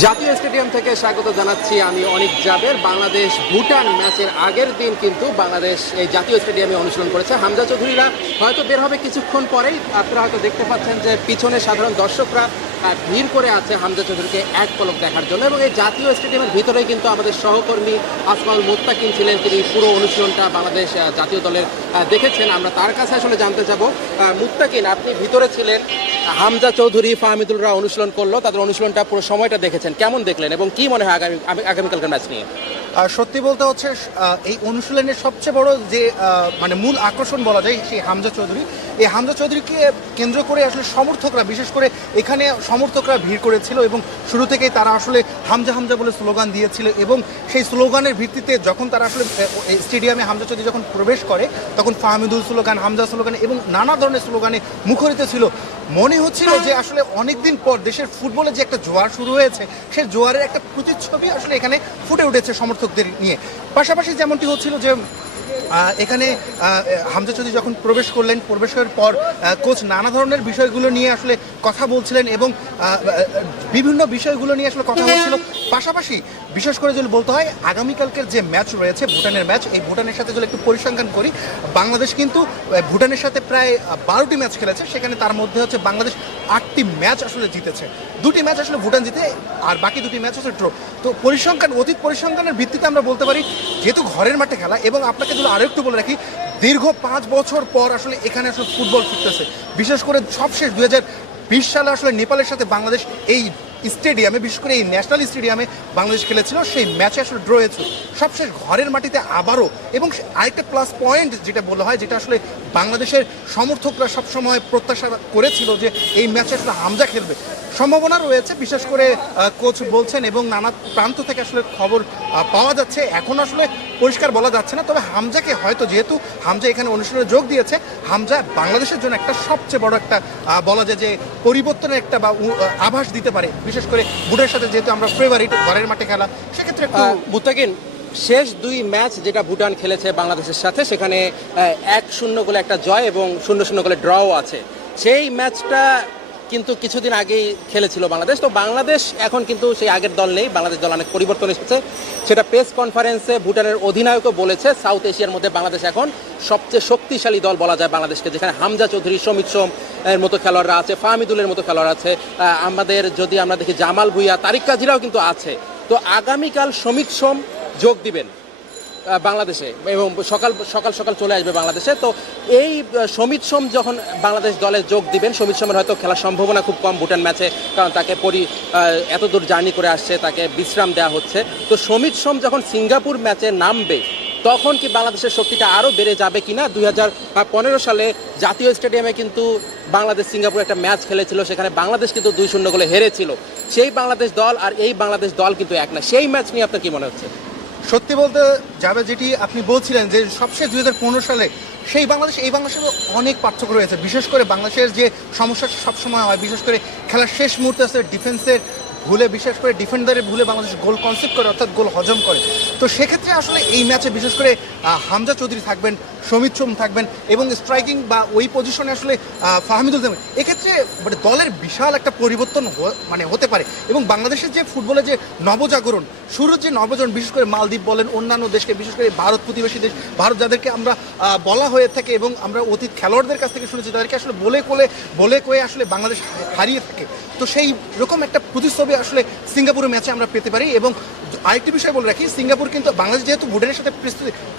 জাতীয় স্টেডিয়াম থেকে স্বাগত জানাচ্ছি আমি অনেক জাবের। বাংলাদেশ ভুটান ম্যাচের আগের দিন কিন্তু বাংলাদেশ এই জাতীয় স্টেডিয়ামে অনুশীলন করেছে হামজা চৌধুরীরা। হয়তো বের হবে কিছুক্ষণ পরেই। আপনারা হয়তো দেখতে পাচ্ছেন যে পিছনে সাধারণ দর্শকরা ভিড় করে আছে হামজা চৌধুরীকে এক পলক দেখার জন্য এবং এই জাতীয় স্টেডিয়ামের ভিতরেই কিন্তু আমাদের সহকর্মী আসমাল মোত্তাকিন ছিলেন। তিনি পুরো অনুশীলনটা বাংলাদেশ জাতীয় দলের দেখেছেন। আমরা তার কাছে আসলে জানতে যাব। মুত্তাকিন, আপনি ভিতরে ছিলেন। হামজা চৌধুরী ফাহমিদুলরা অনুশীলন করল, তাদের অনুশীলনটা পুরো সময়টা দেখেছেন। কেমন দেখলেন এবং কি মনে হয় আগামী আগামী- আগামীকালকার ম্যাচ নিয়ে? আর সত্যি বলতে হচ্ছে এই অনুশীলনের সবচেয়ে বড় যে মানে মূল আকর্ষণ বলা যায় সেই হামজা চৌধুরী। এই হামজা চৌধুরীকে কেন্দ্র করে আসলে সমর্থকরা, বিশেষ করে এখানে সমর্থকরা ভিড় করেছিল এবং শুরু থেকেই তারা আসলে হামজা হামজা বলে স্লোগান দিয়েছিল এবং সেই স্লোগানের ভিত্তিতে যখন তারা আসলে স্টেডিয়ামে হামজা চৌধুরী যখন প্রবেশ করে, তখন ফাহমিদুল স্লোগান, হামজা স্লোগান এবং নানা ধরনের স্লোগানে মুখরিত ছিল। মনে হচ্ছিল যে আসলে অনেকদিন পর দেশের ফুটবলে যে একটা জোয়ার শুরু হয়েছে সে জোয়ারের একটা প্রতিচ্ছবি আসলে এখানে ফুটে উঠেছে সমর্থকদের নিয়ে। পাশাপাশি যেমনটি হচ্ছিল যে এখানে হামজা চৌধুরী যখন প্রবেশ করলেন, প্রবেশের পর কোচ নানা ধরনের বিষয়গুলো নিয়ে আসলে কথা বলছিলেন এবং বিভিন্ন বিষয়গুলো নিয়ে আসলে কথা বলছিল। পাশাপাশি বিশেষ করে যদি বলতে হয়, আগামীকালকের যে ম্যাচ রয়েছে, ভুটানের ম্যাচ, এই ভুটানের সাথে যদি একটু পরিসংখ্যান করি, বাংলাদেশ কিন্তু ভুটানের সাথে প্রায় বারোটি ম্যাচ খেলেছে। সেখানে তার মধ্যে হচ্ছে বাংলাদেশ আটটি ম্যাচ আসলে জিতেছে। দুটি ম্যাচ আসলে ভুটান জিতে, আর বাকি দুটি ম্যাচ হচ্ছে ড্র। তো পরিসংখ্যান, অতীত পরিসংখ্যানের ভিত্তিতে আমরা বলতে পারি, যেহেতু ঘরের মাঠে খেলা, এবং আপনাকে যদি আরও একটু বলে রাখি, দীর্ঘ পাঁচ বছর পর আসলে এখানে আসলে ফুটবল ফিরতেছে। বিশেষ করে সবশেষ দু হাজার বিশ সালে আসলে নেপালের সাথে বাংলাদেশ এই স্টেডিয়ামে, বিশেষ করে এই ন্যাশনাল স্টেডিয়ামে বাংলাদেশ খেলেছিল, সেই ম্যাচে আসলে ড্র হয়েছিল সবশেষ ঘরের মাটিতে আবারও, এবং আরেকটা প্লাস পয়েন্ট যেটা বলা হয়, যেটা আসলে বাংলাদেশের সমর্থকরা সবসময় প্রত্যাশা করেছিল যে এই ম্যাচে আসলে হামজা খেলবে। সম্ভাবনা রয়েছে, বিশেষ করে কোচ বলছেন, এবং নানা প্রান্ত থেকে আসলে খবর পাওয়া যাচ্ছে। এখন আসলে পরিষ্কার বলা যাচ্ছে না, তবে হামজাকে হয়তো, যেহেতু হামজা এখানে অনুশীলনে যোগ দিয়েছে, হামজা বাংলাদেশের জন্য একটা সবচেয়ে বড় একটা বলা যায় যে পরিবর্তনের একটা বা আভাস দিতে পারে। বিশেষ করে বুটের সাথে যেহেতু আমরা ফেভারিট ঘরের মাঠে খেলা সেক্ষেত্রে একটু আহ, শেষ দুই ম্যাচ যেটা ভুটান খেলেছে বাংলাদেশের সাথে সেখানে এক শূন্য গোলে একটা জয় এবং শূন্য শূন্য গোলে ড্রও আছে। সেই ম্যাচটা কিন্তু কিছুদিন আগেই খেলেছিল বাংলাদেশ। তো বাংলাদেশ এখন কিন্তু সেই আগের দল নেই। বাংলাদেশ দল অনেক পরিবর্তন এসেছে। সেটা প্রেস কনফারেন্সে ভুটানের অধিনায়কও বলেছে সাউথ এশিয়ার মধ্যে বাংলাদেশ এখন সবচেয়ে শক্তিশালী দল বলা যায় বাংলাদেশকে, যেখানে হামজা চৌধুরী, সমিত সোম এর মতো খেলোয়াড়রা আছে, ফাহমিদুলের মতো খেলোয়াড় আছে আমাদের যদি আমরা দেখি জামাল ভুইয়া, তারিক কাজিরাও কিন্তু আছে। তো আগামীকাল সমিত সোম যোগ দিবেন। বাংলাদেশে এবং সকাল সকাল সকাল চলে আসবে বাংলাদেশে। তো এই সমিত সোম যখন বাংলাদেশ দলে যোগ দিবেন, সমিত সোমের হয়তো খেলার সম্ভাবনা খুব কম ভুটান ম্যাচে, কারণ তাকে পরি এত দূর জার্নি করে আসছে, তাকে বিশ্রাম দেওয়া হচ্ছে। তো সমিত সোম যখন সিঙ্গাপুর ম্যাচে নামবে, তখন কি বাংলাদেশের শক্তিটা আরও বেড়ে যাবে কিনা? দুই হাজার পনেরো সালে জাতীয় স্টেডিয়ামে কিন্তু বাংলাদেশ সিঙ্গাপুর একটা ম্যাচ খেলেছিল, সেখানে বাংলাদেশ কিন্তু দুই শূন্য গোলে হেরেছিল। সেই বাংলাদেশ দল আর এই বাংলাদেশ দল কিন্তু এক না। সেই ম্যাচ নিয়ে আপনার কি মনে হচ্ছে? সত্যি বলতে যাবে যেটি আপনি বলছিলেন যে সবশেষ দুই হাজার পনেরো সালে সেই বাংলাদেশ, এই বাংলাদেশের অনেক পার্থক্য রয়েছে। বিশেষ করে বাংলাদেশের যে সমস্যা সবসময় হয়, বিশেষ করে খেলার শেষ মুহূর্তে আছে ডিফেন্সের ভুলে, বিশেষ করে ডিফেন্ডারের ভুলে বাংলাদেশ গোল কনসেপ্ট করে, অর্থাৎ গোল হজম করে। তো সেক্ষেত্রে আসলে এই ম্যাচে বিশেষ করে হামজা চৌধুরী থাকবেন, সমিত সোম থাকবেন এবং স্ট্রাইকিং বা ওই পজিশনে আসলে ফাহমিদুল থাকবেন এক্ষেত্রে মানে দলের বিশাল একটা পরিবর্তন মানে হতে পারে এবং বাংলাদেশের যে ফুটবলে যে নবজাগরণ, শুরুর যে নবজাগরণ, বিশেষ করে মালদ্বীপ বলেন, অন্যান্য দেশকে, বিশেষ করে ভারত প্রতিবেশী দেশ, ভারত যাদেরকে আমরা বলা হয়ে থাকে এবং আমরা অতীত খেলোয়াড়দের কাছ থেকে শুনেছি, তাদেরকে আসলে বলে কোলে, বলে কয়ে আসলে বাংলাদেশ হারিয়ে থাকে। তো সেই রকম একটা প্রতিচ্ছবি আসলে সিঙ্গাপুরের ম্যাচে আমরা পেতে পারি এবং আরেকটি বিষয় বলে রাখি, সিঙ্গাপুর কিন্তু বাংলাদেশ যেহেতু ভুটানের সাথে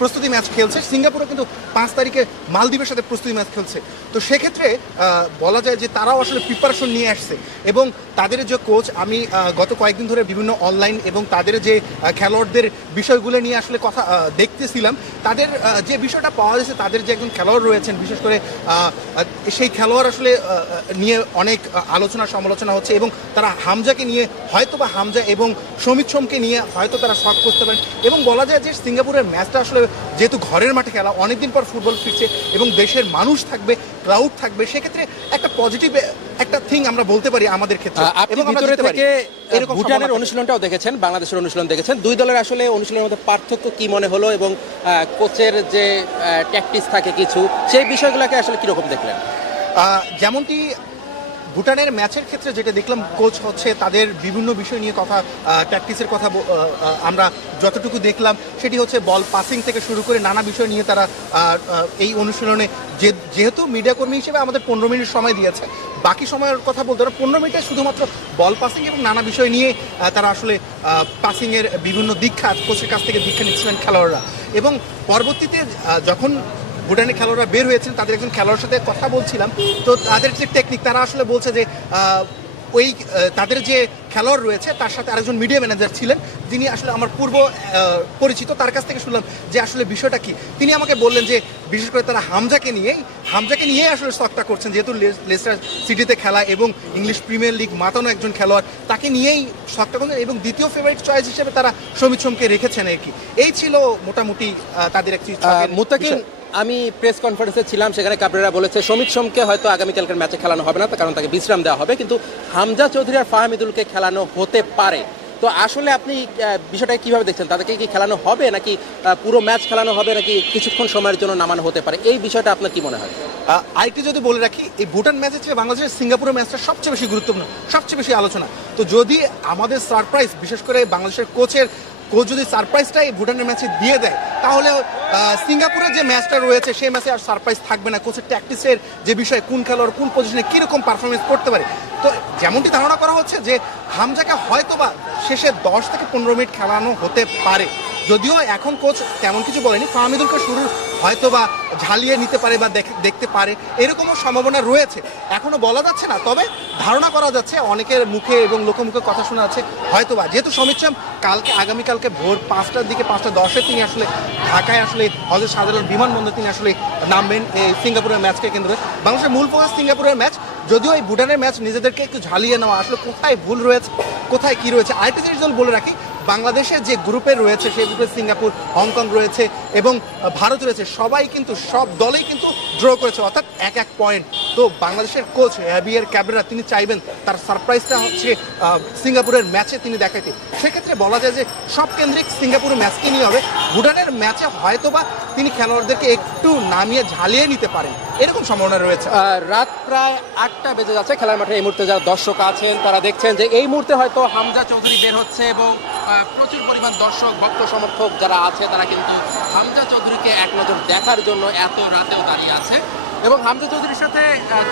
প্রস্তুতি ম্যাচ খেলছে, সিঙ্গাপুরও কিন্তু পাঁচ তারিখে মালদ্বীপের সাথে প্রস্তুতি ম্যাচ খেলছে। তো সেক্ষেত্রে বলা যায় যে তারাও আসলে প্রিপারেশন নিয়ে আসছে এবং তাদের যে কোচ আমি গত কয়েকদিন ধরে বিভিন্ন অনলাইন এবং তাদের যে খেলোয়াড়দের বিষয়গুলো নিয়ে আসলে কথা দেখতেছিলাম। তাদের যে বিষয়টা পাওয়া যাচ্ছে, তাদের যে একজন খেলোয়াড় রয়েছেন, বিশেষ করে সেই খেলোয়াড় আসলে নিয়ে অনেক আলোচনা সমালোচনা হচ্ছে এবং তারা হামজাকে নিয়ে হয়তো বা হামজা এবং সমিত সোমকে নিয়ে হয়তো তারা শখ করতে পারেন। এবং বলা যায় যে সিঙ্গাপুরের ম্যাচটা আসলে যেহেতু ঘরের মাঠে খেলা অনেকদিন পর ফুটবল ফিরছে এবং দেশের মানুষ থাকবে ক্রাউড থাকবে সেক্ষেত্রে একটা পজিটিভ একটা থিং আমরা বলতে পারি আমাদের ক্ষেত্রে। আহ, ভিতরে থেকে ভুটানের অনুশীলনটাও দেখেছেন বাংলাদেশের অনুশীলন দেখেছেন। দুই দলের আসলে অনুশীলনের মধ্যে পার্থক্য কি মনে হলো এবং কোচের যে ট্যাকটিস থাকে কিছু সেই বিষয়গুলোকে আসলে কীরকম দেখলেন? আহ, যেমনটি ভুটানের ম্যাচের ক্ষেত্রে যেটা দেখলাম কোচ হচ্ছে তাদের বিভিন্ন বিষয় নিয়ে কথা প্র্যাকটিসের কথা আমরা যতটুকু দেখলাম, সেটি হচ্ছে বল পাসিং থেকে শুরু করে নানা বিষয় নিয়ে তারা এই অনুশীলনে যে, যেহেতু মিডিয়া কর্মী হিসেবে আমাদের পনেরো মিনিট সময় দিয়েছে, বাকি সময়ের কথা বলতে পারো, পনেরো মিনিটে শুধুমাত্র বল পাসিং এবং নানা বিষয় নিয়ে তারা আসলে পাসিংয়ের বিভিন্ন দীক্ষা কোচের কাছ থেকে দীক্ষা নিচ্ছিলেন খেলোয়াড়রা। এবং পরবর্তীতে যখন ভুটানের খেলোয়াড়রা বের হয়েছেন তাদের একজন খেলোয়াড়ের সাথে কথা বলছিলাম। তো তাদের যে টেকনিক তারা আসলে বলছে যে ওই তাদের যে খেলোয়াড় রয়েছে তার সাথে আরেকজন মিডিয়া ম্যানেজার ছিলেন। যিনি আসলে আমার পূর্ব পরিচিত তার কাছ থেকে শুনলাম যে আসলে বিষয়টা কি। তিনি আমাকে বললেন যে বিশেষ করে তারা হামজাকে নিয়েই হামজাকে নিয়েই আসলে শখটা করছেন যেহেতু লেস্টার সিটিতে খেলা এবং ইংলিশ প্রিমিয়ার লিগ মাতানো একজন খেলোয়াড় তাকে নিয়েই শখটা করছেন এবং দ্বিতীয় ফেভারিট চয়েস হিসেবে তারা সমিত সোমকে রেখেছেন আর কি। এই ছিল মোটামুটি তাদের একটি মুতাকিন। আমি প্রেস কনফারেন্সে ছিলাম, সেখানে কাবরেরা বলেছে, সমিত সোমকে হয়তো আগামীকালকের ম্যাচে খেলানো হবে না কারণ তাকে বিশ্রাম দেওয়া হবে। কিন্তু হামজা চৌধুরী আর ফাহমিদুলকে খেলানো হতে পারে। তো আসলে আপনি বিষয়টাকে কীভাবে দেখছেন? তাদেরকে কি খেলানো হবে, নাকি পুরো ম্যাচ খেলানো হবে, নাকি কিছুক্ষণ সময়ের জন্য নামানো হতে পারে? এই বিষয়টা আপনার কি মনে হয়? আরেকটি যদি বলে রাখি, এই ভুটান ম্যাচের চেয়ে বাংলাদেশের সিঙ্গাপুরের ম্যাচটা সবচেয়ে বেশি গুরুত্বপূর্ণ, সবচেয়ে বেশি আলোচনা। তো যদি আমাদের সারপ্রাইজ বিশেষ করে বাংলাদেশের কোচের কোচ যদি সারপ্রাইজটাই ভুটানের ম্যাচে দিয়ে দেয়, তাহলে সিঙ্গাপুরের যে ম্যাচটা রয়েছে, সেই ম্যাচে আর সারপ্রাইজ থাকবে না। কোচের ট্যাকটিসের যে বিষয়, কোন খেলোয়াড় কোন পজিশনে কীরকম পারফরমেন্স করতে পারে তো যেমনটি ধারণা করা হচ্ছে যে হামজাকে হয়তোবা শেষে দশ থেকে পনেরো মিনিট খেলানো হতে পারে। যদিও এখন কোচ তেমন কিছু বলেনি। ফাহমিদুলকে শুরুর হয়তো বা ঝালিয়ে নিতে পারে বা দেখ- দেখতে পারে, এরকমও সম্ভাবনা রয়েছে। এখনও বলা যাচ্ছে না, তবে ধারণা করা যাচ্ছে, অনেকের মুখে এবং লোকমুখে কথা শোনা যাচ্ছে হয়তো বা যেহেতু সমিত শ্যাম কালকে, আগামীকালকে ভোর পাঁচটার দিকে, পাঁচটা দশে তিনি আসলে ঢাকায় আসলে হজরত সাধারণ বিমানবন্দর তিনি আসলে নামবেন এই সিঙ্গাপুরের ম্যাচকে কেন্দ্র বাংলাদেশের মূল ফোকাস সিঙ্গাপুরের ম্যাচ। যদিও এই ভুটানের ম্যাচ নিজেদেরকে একটু ঝালিয়ে নেওয়া, আসলে কোথায় ভুল রয়েছে, কোথায় কি রয়েছে, আরেকটা জিনিস বলে রাখি বাংলাদেশের যে গ্রুপে রয়েছে, সেই গ্রুপে সিঙ্গাপুর, হংকং রয়েছে এবং ভারত রয়েছে, সবাই কিন্তু সব দলেই কিন্তু ড্র করেছে, অর্থাৎ এক এক পয়েন্ট তো বাংলাদেশের কোচ হ্যাবিয়ার ক্যাবরেরা তিনি চাইবেন তার সারপ্রাইজটা হচ্ছে সিঙ্গাপুরের ম্যাচে তিনি দেখাইতে। সেক্ষেত্রে বলা যায় যে সব কেন্দ্রিক সিঙ্গাপুরের ম্যাচকে নিয়ে হবে। ভুটানের ম্যাচে হয়তোবা তিনি খেলোয়াড়দেরকে একটু নামিয়ে ঝালিয়ে নিতে পারেন। এরকম সম্ভাবনা রয়েছে। রাত প্রায় আটটা বেজে যাচ্ছে। খেলার মাঠে এই মুহূর্তে যারা দর্শক আছেন, তারা দেখছেন যে এই মুহূর্তে হয়তো হামজা চৌধুরী বের হচ্ছে এবং প্রচুর পরিমাণ দর্শক, ভক্ত সমর্থক যারা আছে, তারা কিন্তু হামজা চৌধুরীকে এক নজর দেখার জন্য এত রাতেও দাঁড়িয়ে আছে। এবং হামজা চৌধুরীর সাথে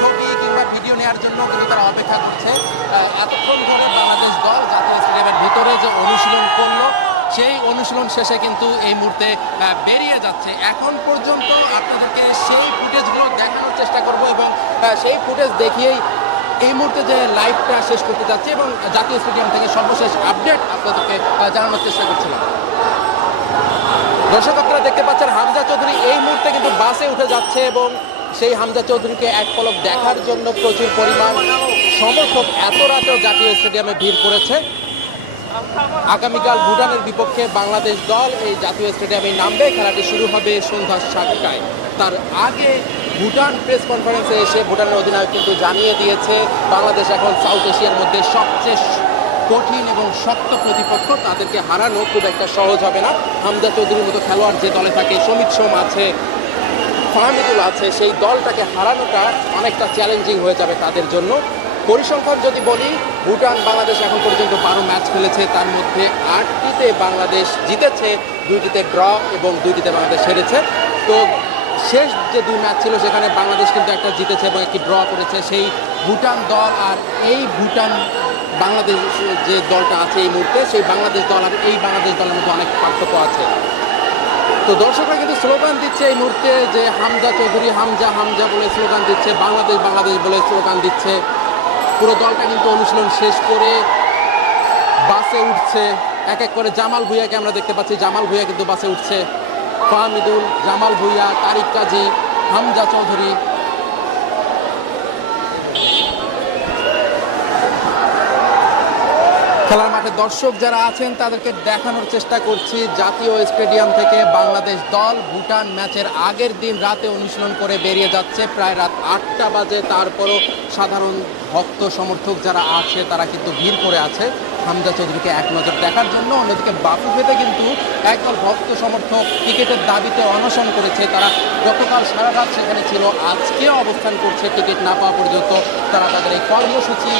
ছবি কিংবা ভিডিও নেওয়ার জন্য কিন্তু তারা অপেক্ষা করছে। এতক্ষণ ধরে বাংলাদেশ দল জাতীয় স্টেডিয়ামের ভিতরে যে অনুশীলন করল, সেই অনুশীলন শেষে কিন্তু এই মুহূর্তে বেরিয়ে যাচ্ছে। এখন পর্যন্ত আপনাদেরকে সেই ফুটেজগুলো দেখানোর চেষ্টা করব এবং সেই ফুটেজ দেখিয়েই এই মুহূর্তে যে লাইভটা শেষ করতে যাচ্ছে এবং জাতীয় স্টেডিয়াম থেকে সর্বশেষ আপডেট আপনাদেরকে জানানোর চেষ্টা করছিলাম। দর্শক আপনারা দেখতে পাচ্ছেন, হামজা চৌধুরী এই মুহূর্তে কিন্তু বাসে উঠে যাচ্ছে এবং সেই হামজা চৌধুরীকে এক পলক দেখার জন্য প্রচুর পরিমাণ সমর্থক এত রাতেও জাতীয় স্টেডিয়ামে ভিড় করেছে। আগামীকাল ভুটানের বিপক্ষে বাংলাদেশ দল এই জাতীয় স্টেডিয়ামে নামবে। খেলাটি শুরু হবে সন্ধ্যা সাতটায়। তার আগে ভুটান প্রেস কনফারেন্সে এসে ভুটানের অধিনায়ক কিন্তু জানিয়ে দিয়েছে, বাংলাদেশ এখন সাউথ এশিয়ার মধ্যে সবচেয়ে কঠিন এবং শক্ত প্রতিপক্ষ। তাদেরকে হারানো খুব একটা সহজ হবে না। হামজা চৌধুরীর মতো খেলোয়াড় যে দলে থাকে, সমিত সোম আছে ফাহমিদুল আছে, সেই দলটাকে হারানোটা অনেকটা চ্যালেঞ্জিং হয়ে যাবে তাদের জন্য। পরিসংখ্যান যদি বলি, ভুটান বাংলাদেশ এখন পর্যন্ত বারো ম্যাচ খেলেছে, তার মধ্যে আটটিতে বাংলাদেশ জিতেছে, দুইটিতে ড্র এবং দুইটিতে বাংলাদেশ হেরেছে। তো শেষ যে দুই ম্যাচ ছিল, সেখানে বাংলাদেশ কিন্তু একটা জিতেছে এবং একটি ড্র করেছে। সেই ভুটান দল আর এই ভুটান বাংলাদেশ যে দলটা আছে এই মুহূর্তে, সেই বাংলাদেশ দল আর এই বাংলাদেশ দলের মধ্যে অনেক পার্থক্য আছে। তো দর্শকরা কিন্তু স্লোগান দিচ্ছে এই মুহূর্তে যে হামজা চৌধুরী, হামজা হামজা বলে স্লোগান দিচ্ছে, বাংলাদেশ বাংলাদেশ বলে স্লোগান দিচ্ছে। পুরো দলটা কিন্তু অনুশীলন শেষ করে বাসে উঠছে। এক এক করে জামাল ভুইয়াকে আমরা দেখতে পাচ্ছি। জামাল ভুইয়া কিন্তু বাসে উঠছে। ফাহমিদুল, জামাল ভুইয়া, তারিক কাজী, হামজা চৌধুরী খেলার মাঠে দর্শক যারা আছেন, তাদেরকে দেখানোর চেষ্টা করছি। জাতীয় স্টেডিয়াম থেকে বাংলাদেশ দল ভুটান ম্যাচের আগের দিন রাতে অনুশীলন করে বেরিয়ে যাচ্ছে। প্রায় রাত আটটা বাজে, তারপরও সাধারণ ভক্ত সমর্থক যারা আছে, তারা কিন্তু ভিড় করে আছে। হামজা চৌধুরীকে এক নজর দেখার জন্য। অন্যদিকে বাফুফেতে কিন্তু একদল ভক্ত সমর্থক টিকিটের দাবিতে অনশন করেছে। তারা গতকাল সারা রাত সেখানে ছিল। আজকেও অবস্থান করছে টিকিট না পাওয়া পর্যন্ত। তারা তাদের এই কর্মসূচি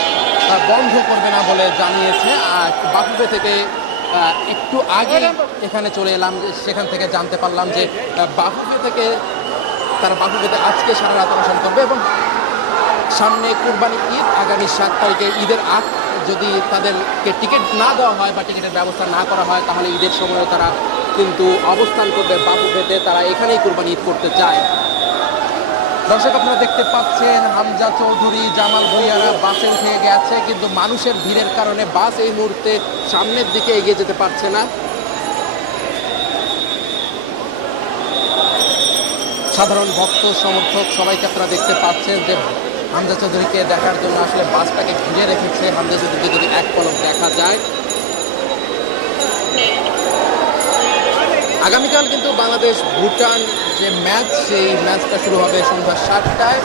বন্ধ করবে না বলে জানিয়েছে। আর বাফুফে থেকে একটু আগে এখানে চলে এলাম সেখান থেকে জানতে পারলাম যে বাফুফে থেকে, তারা বাফুফেতে আজকে সারা রাত অনশন করবে এবং সামনে কুরবানি ঈদ, আগামী সাত তারিখে ঈদের আগ। যদি তাদেরকে টিকিট না দেওয়া হয় বা টিকিটের ব্যবস্থা না করা হয়, তাহলে ঈদের সময়ও তারা কিন্তু অবস্থান করবে বাফুফেতে তারা এখানেই কুরবানি ঈদ করতে চায়। দর্শক, আপনারা দেখতে পাচ্ছেন হামজা চৌধুরী, জামাল ভুইয়ারা বাসে উঠে গেছে, কিন্তু মানুষের ভিড়ের কারণে বাস এই মুহূর্তে সামনের দিকে এগিয়ে যেতে পারছে না। সাধারণ ভক্ত, সমর্থক সবাইকে আপনারা দেখতে পাচ্ছেন যে হামজা চৌধুরীকে দেখার জন্য আসলে বাসটাকে ঘিরে রেখেছে। হামজা চৌধুরীকে যদি এক পলক দেখা যায়। আগামীকাল কিন্তু বাংলাদেশ, ভুটান যে ম্যাচ, সেই ম্যাচটা শুরু হবে সন্ধ্যা সাতটায়।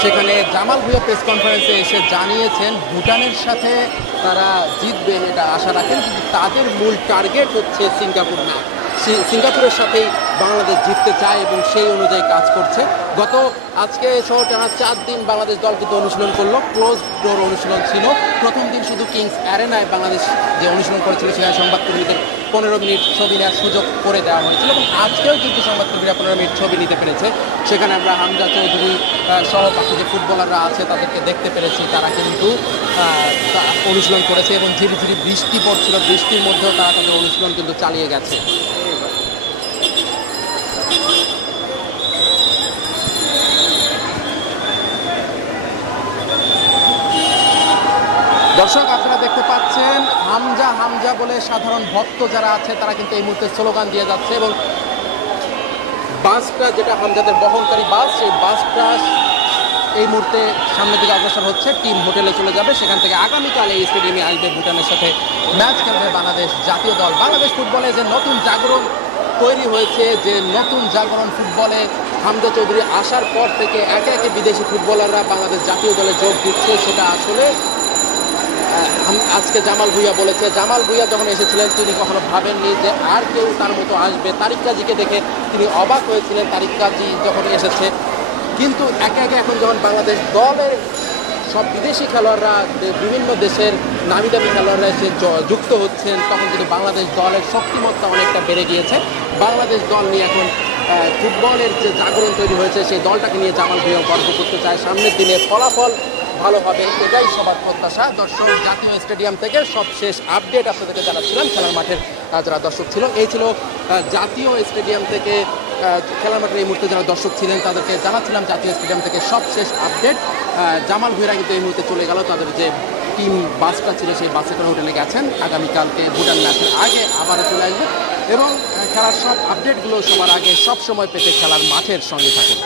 সেখানে জামাল ভুইয়া প্রেস কনফারেন্সে এসে জানিয়েছেন, ভুটানের সাথে তারা জিতবেন এটা আশা রাখেন, কিন্তু তাদের মূল টার্গেট হচ্ছে সিঙ্গাপুর না সিঙ্গাপুরের সাথেই বাংলাদেশ জিততে চায় এবং সেই অনুযায়ী কাজ করছে। গত আজকে সহ টানা চার দিন বাংলাদেশ দল কিন্তু অনুশীলন করল। ক্লোজ ডোর অনুশীলন ছিল। প্রথম দিন শুধু কিংস অ্যারেনায় বাংলাদেশ যে অনুশীলন করেছিল সেখানে সংবাদকর্মীদের পনেরো মিনিট ছবি নেওয়ার সুযোগ করে দেওয়া হয়েছিল এবং আজকেও কিন্তু সংবাদকর্মীরা পনেরো মিনিট ছবি নিতে পেরেছে। সেখানে আমরা হামজা চৌধুরী সহ বাকি যে ফুটবলাররা আছে তাদেরকে দেখতে পেরেছি। তারা কিন্তু অনুশীলন করেছে এবং ধীরে ধীরে বৃষ্টি পড়ছিল। বৃষ্টির মধ্যেও তারা তাদের অনুশীলন কিন্তু চালিয়ে গেছে। দর্শক, আপনারা দেখতে পাচ্ছেন, হামজা হামজা বলে সাধারণ ভক্ত যারা আছে, তারা কিন্তু এই মুহূর্তে স্লোগান দিয়ে যাচ্ছে এবং বাসটা যেটা হামজাদের বহনকারী বাস, সেই বাসটা এই মুহূর্তে সামনের দিকে অগ্রসর হচ্ছে। টিম হোটেলে চলে যাবে। সেখান থেকে আগামীকাল এই স্টেডিয়ামে আসবে ভুটানের সাথে। ম্যাচ খেলবে বাংলাদেশ জাতীয় দল। বাংলাদেশ ফুটবলে যে নতুন জাগরণ তৈরি হয়েছে, যে নতুন জাগরণ ফুটবলে হামজা চৌধুরী আসার পর থেকে একে একে বিদেশি ফুটবলাররা বাংলাদেশ জাতীয় দলে যোগ দিচ্ছে, সেটা আসলে আজকে জামাল ভুইয়া বলেছে, জামাল ভুইয়া যখন এসেছিলেন, তিনি কখনো ভাবেননি যে আর কেউ তার মতো আসবে। তারিক কাজীকে দেখে তিনি অবাক হয়েছিলেন। তারিক কাজী যখন এসেছে, কিন্তু একে একে এখন যখন বাংলাদেশ দলের সব বিদেশি খেলোয়াড়রা বিভিন্ন দেশের নামি দামি খেলোয়াড়রা এসে যুক্ত হচ্ছেন, তখন কিন্তু বাংলাদেশ দলের শক্তিমত্তা অনেকটা বেড়ে গিয়েছে। বাংলাদেশ দল নিয়ে এখন ফুটবলের যে জাগরণ তৈরি হয়েছে, সেই দলটাকে নিয়ে জামাল ভুইয়া গর্ব করতে চায়। সামনের দিনে ফলাফল ভালো হবে, এটাই সবার প্রত্যাশা। দর্শক, জাতীয় স্টেডিয়াম থেকে সবশেষ আপডেট আপনাদেরকে জানাচ্ছিলাম, খেলার মাঠের যারা দর্শক ছিল, এই ছিল জাতীয় স্টেডিয়াম থেকে খেলার মাঠের এই মুহূর্তে যারা দর্শক ছিলেন, তাদেরকে জানাচ্ছিলাম জাতীয় স্টেডিয়াম থেকে সবশেষ আপডেট। জামাল ভুইরা কিন্তু এই মুহূর্তে চলে গেল, তাদের যে টিম বাসটা ছিল, সেই বাসে করে হোটেলে গেছেন। আগামীকালকে ভুটান ম্যাচের আগে আবারও চলে আসবে। এবং খেলার সব আপডেটগুলো সবার আগে সব সময় পেতে খেলার মাঠের সঙ্গে থাকুন।